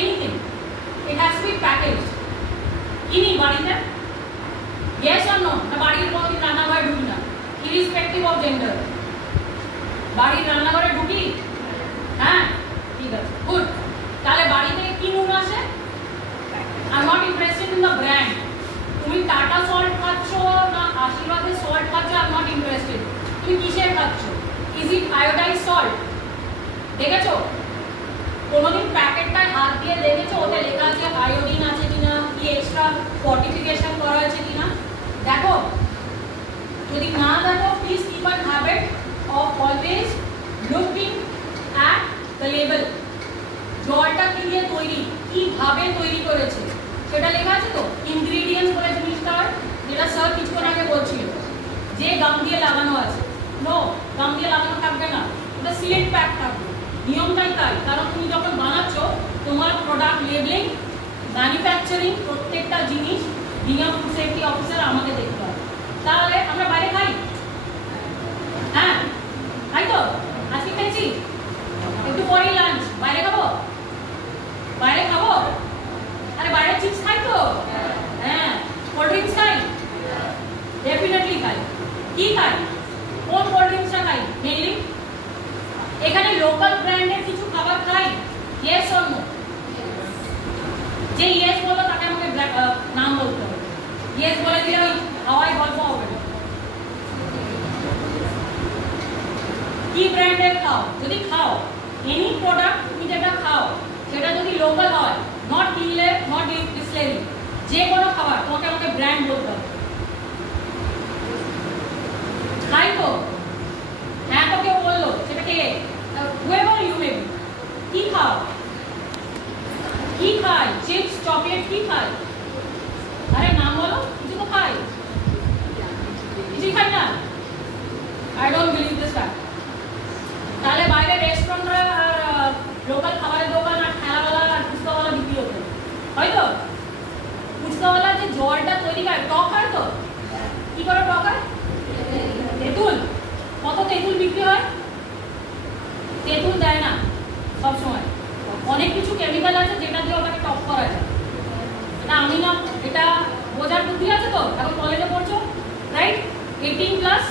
anything, it has to be packaged. কিনি বাড়িতে? Yes or no? না বাড়ির কোনোদিন রান্নাঘরে ঢুকি না, irrespective of gender. বাড়ির রান্নাঘরে ঢুকি? হ্যাঁ, ঠিক আছে, গুড। তাহলে বাড়ি থেকে কি নুন আসে? I'm not interested in the brand. তুমি টাটা সল্ট খাচ্ছ না আশীর্বাদের সল্ট খাচ্ছ, I'm not interested. তুমি কিসের খাচ্ছ? Is it iodized salt? দেখেছো কোনোদিন প্যাকেটটায় হাত দিয়ে দেখেছো ওতে লেখা আছে আয়োডিন আছে কিনা, কি এক্সট্রা ফর্টিফিকেশন করা আছে কিনা? দেখো, যদি না দেখো please keep an habit of always looking at the label. জলটা কি দিয়ে তৈরি, কিভাবে তৈরি করেছে সেটা লেখা আছে তো। ইনগ্রেডিয়েন্টস বলে জিনিসটা, যেটা স্যার কিছুক্ষণ আগে বলছিল যে গাম দিয়ে লাগানো আছে, নো, গাম দিয়ে লাগানো থাকবে না, ওটা সিলেক্ট প্যাক থাকবে। নিয়মটাই তাই, কারণ তুমি যখন বানাচ্ছ তোমার প্রোডাক্ট লেবলিং, ম্যানুফ্যাকচারিং প্রত্যেকটা জিনিস বিনা ফুড সেফটি অফিসার আমাকে দেখতে হবে। তাহলে আমরা বাইরে খাই, হ্যাঁ তাই তো, আজকে খেয়েছি, একটু পরেই লাঞ্চ, বাইরে খাবো, বাইরে খাবো, আরে বাইরে চিপস খাই তো, হ্যাঁ কোল্ড ড্রিঙ্কস খাই, ডেফিনেটলি খাই। কি খাই, কোন কোল্ড ড্রিঙ্কসটা খাই মেইনলি? এখানে লোকাল ব্র্যান্ডের কিছু খাবার খাই, ইয়েস অর নো? যে ইয়েস বলো তাকে আমাকে নাম বলতে হবে, ইয়েস বলে দিলে ওই হাওয়ায় গল্প হবে না। কি ব্র্যান্ডের খাও? যদি খাও এনি প্রোডাক্ট তুমি যেটা খাও সেটা যদি লোকাল হয়, নট কিনলে, নট ডিসলেরি, যে কোনো খাবার তোমাকে আমাকে ব্র্যান্ড বলতে হবে। খাই তো, হ্যাঁ তো কেউ বললো সেটা কে? whoever you may be, কি খাও? কি খাই? চিপস, চকলেট, কি খাই? আরে নাম বলো, কিছু তো খাই, কিছু খাই না? I don't believe this fact. তাহলে বাইরে রেস্টুরেন্টরা আর লোকাল খাবারের দোকান আর ঠেলাওয়ালা আর ফুচকাওয়ালা বিক্রি হতো, হয়তো? ফুচকাওয়ালা যে জলটা তৈরি করে টক হয় তো, কি করে টক হয়? তেঁতুল। কত তেঁতুল বিক্রি হয়? তেঁতুল দেয় না সবসময়, অনেক কিছু কেমিক্যাল আছে যেটা দিয়ে ওটাকে টক করা যায়। এটা আমি না, এটা বোঝার বুদ্ধি আছে তো, এখন কলেজে পড়ছো, right? 18+,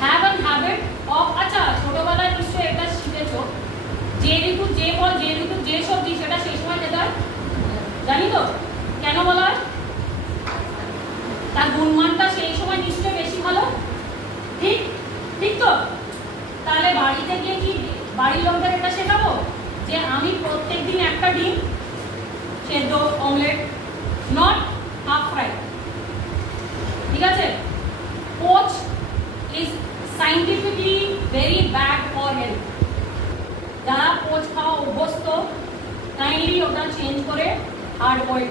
have an habit of, আচ্ছা ছোটবেলায় নিশ্চয়ই এটা শিখেছো, যে ঋতু যে ফল, যে ঋতু যে সবজি সেটা সেই সময় খেতে হয়, জানি তো কেন বলা হয়? তার গুণমানটা সেই সময় নিশ্চয়ই বেশি ভালো, ঠিক? ঠিক তো? তাহলে বাড়িতে গিয়ে কি বাড়ির লোকদের এটা শেখাবো যে আমি প্রত্যেকদিন একটা ডিম সেদ্ধ, অমলেট, নট হাফ ফ্রাই, ঠিক আছে? Poach is scientifically very bad for health. যারা পোচ খাওয়া অভ্যস্ত কাইন্ডলি ওটা চেঞ্জ করে হার্ড বয়েল,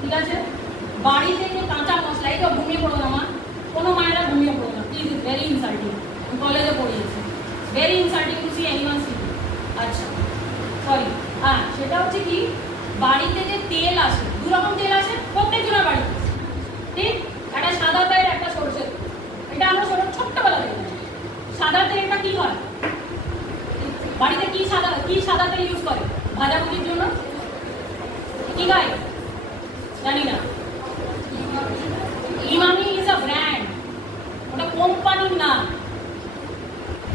ঠিক আছে? বাড়িতে যে কাঁচা মশলা, এই তো ঘুমিয়ে পড়ো না মা, কোনো মায়েরা ঘুমিয়ে পড়ো না প্লিজ, ইজ ভেরি ইনসাল্টিং। কলেজে পড়িয়েছি, very insulting to see anyone city. আচ্ছা সরি, হ্যাঁ সেটা হচ্ছে কি, বাড়িতে যে তেল আসে, দু রকম তেল আসে প্রত্যেকজনের বাড়িতে, ঠিক? একটা সাদা তেল, একটা সরষের তেল। এটা আমরা ছোট্টবেলা থেকে জানি। সাদা তেলটা কি হয় বাড়িতে, কি সাদা তেল ইউজ করে ভাজাভুজির জন্য? কি গায় জানি না। ইমামি ইজ আ ব্র্যান্ড, ওটা কোম্পানির নাম।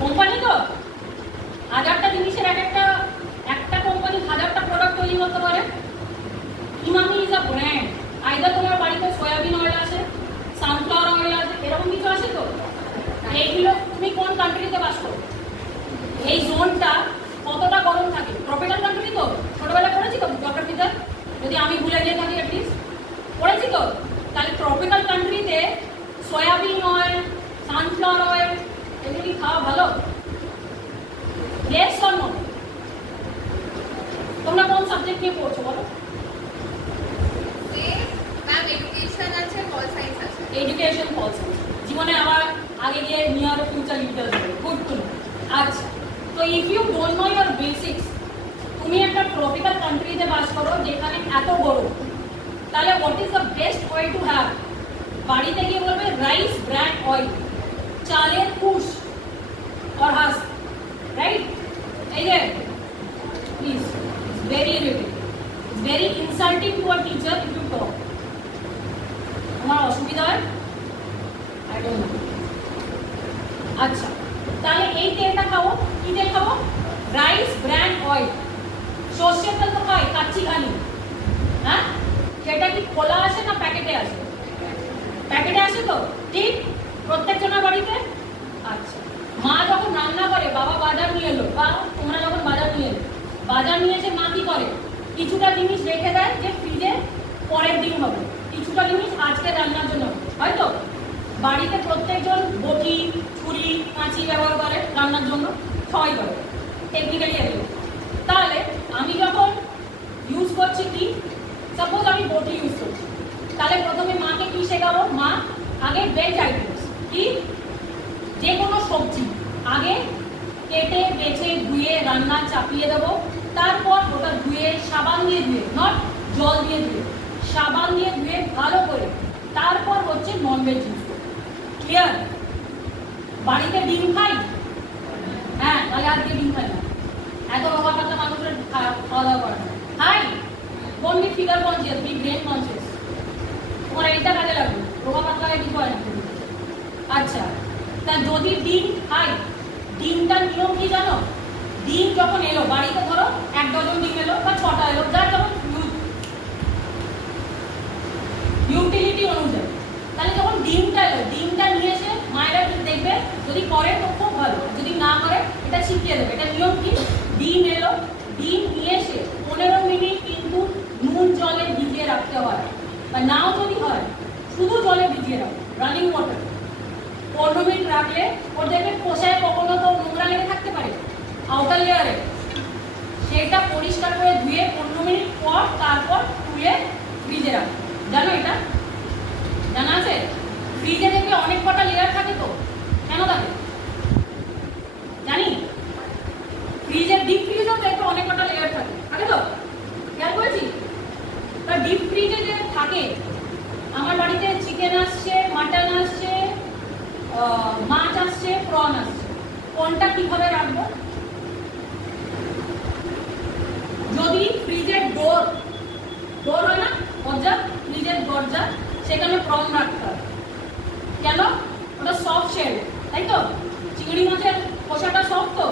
কোম্পানি তো হাজারটা জিনিসের একটা কোম্পানি হাজারটা প্রোডাক্ট তৈরি করতে পারে। Emami is a brand. Either তোমার বাড়িতে সয়াবিন অয়েল আছে, সানফ্লাওয়ার অয়েল আছে, এরকম কিছু আছে তো? এইগুলো তুমি কোন কান্ট্রিতে বাস করো? এই জোনটা কতটা গরম থাকে? ট্রপিক্যাল কান্ট্রি তো, ছোটবেলা পড়েছি তো জিওগ্রাফিতে, যদি আমি ভুলে গিয়ে থাকি অ্যাটলিস্ট পড়েছি তো। তাহলে ট্রপিক্যাল কান্ট্রিতে সয়াবিন অয়েল, সানফ্লাওয়ার অয়েল, এগুলো কি খাওয়া ভালো? Yes or no? তোমরা কোন সাবজেক্ট নিয়ে পড়ছো বলো? ম্যাম এডুকেশন আছে, পল সায়েন্স আছে। এডুকেশন, পল সায়েন্স, জীবনে আবার আগে গিয়ে নিয়ার ফিউচার লিডার হবে, গুড টু নো। আচ্ছা, তো if you don't know your basics, তুমি একটা ট্রপিক্যাল কান্ট্রিতে বাস করো যেখানে এত গরম, তাহলে what is the best oil to have? বাড়িতে গিয়ে বলবে রাইস ব্র্যান্ড অয়েল, চালের কুশ और हस, राइट? এই যে please very irritating. It's very insulting to a teacher if you talk. তোমার অসুবিধা হয়? I don't know. আচ্ছা, তাহলে এই তেলটা খাবো, কি তেল খাবো? Rice brand oil. সর্ষের তেল তো খাই, কাচ্চি ঘানি। হ্যাঁ, সেটা কি খোলা আসে না প্যাকেটে আসে? প্যাকেটে আসে তো, ঠিক? প্রত্যেকজনের বাড়িতে। আচ্ছা, মা যখন রান্না করে, বাবা বাজার নিয়ে এলো বা তোমরা যখন বাজার নিয়ে এলো, বাজার নিয়ে এসে মা কি করে? কিছুটা জিনিস রেখে দেয় যে ফ্রিজে পরের দিন হবে, কিছুটা জিনিস আজকে রান্নার জন্য, হয়তো বাড়িতে প্রত্যেকজন বটি, ছুরি, কাঁচি ব্যবহার করে রান্নার জন্য, সবাই করে টেকনিক্যালি এগুলো। তাহলে আমি যখন ইউজ করছি কি, সাপোজ আমি বটি ইউজ করছি, তাহলে প্রথমে মাকে কি শেখাবো? মা আগে ভেজ আইটেমস, কি যে কোনো সবজি আগে কেটে বেছে ধুয়ে রান্না চাপিয়ে দেবো, তারপর ওটা ধুয়ে সাবান দিয়ে ধুয়ে, নট জল দিয়ে ধুয়ে, সাবান দিয়ে ধুয়ে ভালো করে, তারপর হচ্ছে ননভেজ ইউজ করবো। ক্লিয়ার? বাড়িতে ডিম খাই, হ্যাঁ, তাহলে আজকে ডিম খাই না, এত রোগা পাতলা মানুষের খাওয়া দাওয়া করে না। Hi, don't be figure conscious, be brain conscious. তোমার এইটা কাজে লাগবে, রোগা পাতলা কিছু হয় না। আচ্ছা, তা যদি ডিম খাই, ডিমটার নিয়ম কি জানো? ডিম যখন এলো বাড়িতে, ধরো 1 ডজন ডিম এলো বা 6টা এলো, যার যেমন ইউটিলিটি অনুযায়ী, তাহলে যখন ডিমটা এলো, ডিমটা নিয়ে এসে মায়েরা দেখবে, যদি করে তো খুব ভালো, যদি না করে এটা ছিটিয়ে দেবে। এটা নিয়ম কি? ডিম এলো, ডিম নিয়ে এসে 15 মিনিট কিন্তু নুন জলে ভিজিয়ে রাখতে হয়, বা নাও যদি হয় শুধু জলে ভিজিয়ে রাখো, রানিং ওয়াটার। 15 মিনিট রাখলে ওর দেখবে কোষায় কখনো তো নোংরা লেগে থাকতে পারে আউটার লেয়ারে, সেটা পরিষ্কার করে ধুয়ে 15 মিনিট পর তারপর তুলে ফ্রিজে রাখো। জানো এটা? জানা আছে? ফ্রিজে দেখবে অনেক কটা লেয়ার থাকে, তো কেন থাকে জানি? ফ্রিজের ডিপ ফ্রিজেও দেখবে অনেক কটা লেয়ার থাকে, থাকে তো? খেয়াল করেছি? তা ডিপ ফ্রিজে যে থাকে, আমার বাড়িতে চিকেন আসছে, মাটন আসছে, মাছ আসছে, প্রন আসছে, কোনটা কিভাবে রাখবো? যদি ফ্রিজের ডোর হয় না, দরজা, ফ্রিজের দরজা, সেখানে প্রন রাখতে হবে। কেন? ওটা সফট শেল, তাই তো? চিংড়ি মাছের খোসাটা সফট, তো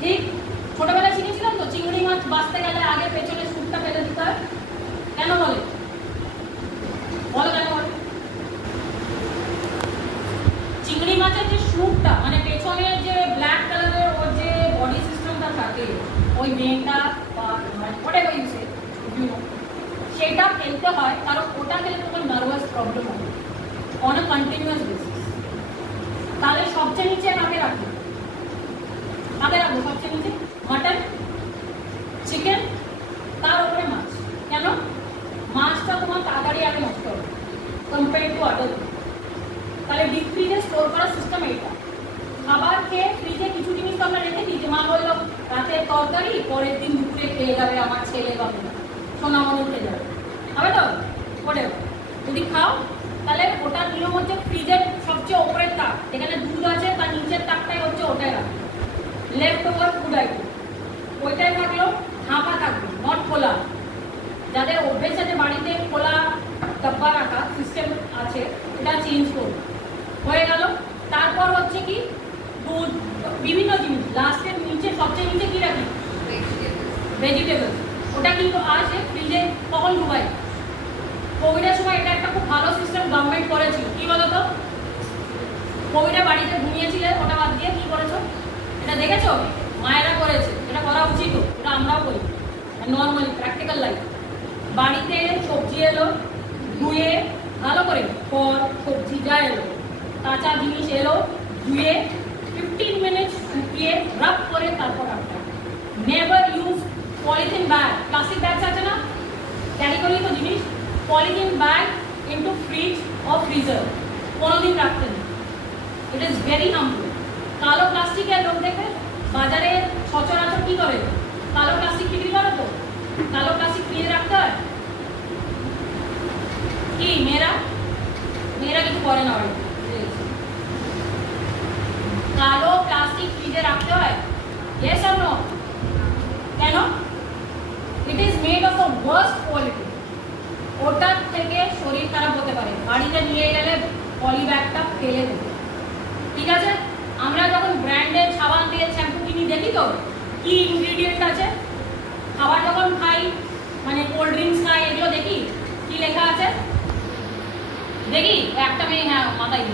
ঠিক ছোটবেলায় শিখেছিলাম তো, চিংড়ি মাছ বাঁচতে গেলে আগে পেছনে সুটটা ফেলে দিতে হয়। কেন বলে? বলো কেন বলে? চিংড়ি মাছের যে সুটটা, মানে পেছনের যে ব্ল্যাক কালারের ওর যে বডি সিস্টেমটা থাকে, ওই মেয়েটা বা হোয়াটএভার ইউ সে, সেটা ফেলতে হয়, কারণ ওটা খেলে তোমার নার্ভাস প্রবলেম হবে অন আ কন্টিনিউয়াস বেসিস। তাহলে সবচেয়ে নিচে কাকে রাখবো? কাকে রাখবো সবচেয়ে নিচে? মাটন, চিকেন, তার উপরে মাছ। কেন? মাছটা তোমার তাড়াতাড়ি আগে নষ্ট হবে কম্পেয়ার টু আদার। তাহলে ডিপ ফ্রিজে স্টোর করার সিস্টেম এইটা। খাবার খেয়ে ফ্রিজে কিছু জিনিস তো আমরা রেখে দিই, যে মা বললো রাতের তরকারি পরের দিন দুপুরে খেয়ে যাবে আমার ছেলে বা সোনামণি, খেয়ে যাবে, হবে তো? ওটা যদি খাও, তাহলে ওটার নিয়ম হচ্ছে ফ্রিজের সবচেয়ে ওপরের তাক, যেখানে দুধ আছে তার নিচের তাকটাই হচ্ছে ওটাই রাখবে, লেফট ওভার ফুড আইটেম ওইটাই থাকলো, ঢাকা থাকবে, নট খোলা। যাদের অভ্যেস আছে বাড়িতে খোলা ডাব্বা রাখা সিস্টেম আছে, এটা চেঞ্জ করবে। হয়ে গেল। তারপর হচ্ছে কি, দুধ, বিভিন্ন জিনিস। লাস্টের নিচে সবচেয়ে নিচে কি রাখি? ভেজিটেবল। ওটা কিন্তু আসে ফ্রিজে কখন ঢুকাই? কোভিডের সময় এটা একটা খুব ভালো সিস্টেম গভর্নমেন্ট করেছিল। কি বলতো? কোভিডে বাড়িতে ঘুমিয়েছিলে, ওটা বাদ দিয়ে কি করেছো? এটা দেখেছো? মায়েরা করেছে, এটা করা উচিত, এটা আমরাও করি নর্মালি প্র্যাকটিক্যাল লাইফ। বাড়িতে সবজি এলো, ধুয়ে ভালো করে, ফল সবজি যা এলো, কাঁচা জিনিস এলো, ধুয়ে 15 মিনিট শুকিয়ে রাব করে তারপর রাখতে হবে। Never use polythene bag. Plastic bags আছে না, ক্যারি করি তো জিনিস, polythene bag into fridge or freezer কোনোদিন রাখতে নেই। It is very harmful. কালো প্লাস্টিকের লোক দেখবে বাজারে সচরাচর কি করে, কালো প্লাস্টিক বিক্রি করে, তো কালো প্লাস্টিক ফ্রিজে রাখতে হয়। কি মেয়েরা কিছু করে না, কালো প্লাস্টিক ফ্রিজে রাখতে হয়? Yes or no? কেন? ওয়ার্স্ট কোয়ালিটি, ওটার থেকে শরীর খারাপ হতে পারে। বাড়িতে নিয়ে গেলে পলি ব্যাগটা ফেলে দেবে, ঠিক আছে? আমরা যখন ব্র্যান্ডের সাবান তেল শ্যাম্পু কিনি দেখি তো কি ইনগ্রিডিয়েন্ট আছে, খাবার যখন খাই মানে কোল্ড ড্রিঙ্কস খাই এগুলো দেখি কি লেখা আছে, দেখি একটা মেয়ে হ্যাঁ মাথায়